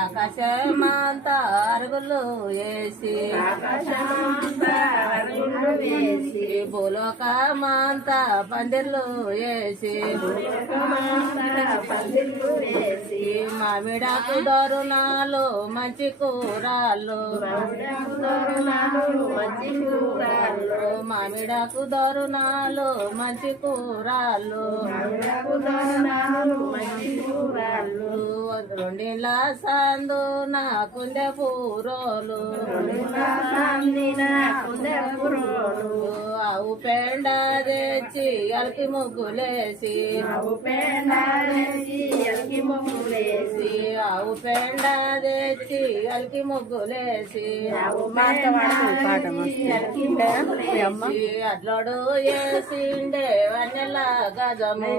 ఆకాశమంతా అరుగులు వేసి భూలోకమంతా పందిర్లు వేసి మామిడాకు దొరునాలు మంచి కూరలు మామిడాకు దొరునాలు మంచి కూరలు రెండిళ్ళ సందు నా కుందె పూరోలు ఆవు పెండ తెచ్చి ఎలకి ముగ్గులేసి ఆవు పెండ తెచ్చి ఎలకి ముగ్గులేసి అట్లోడు వేసిండే వన్నెల గజము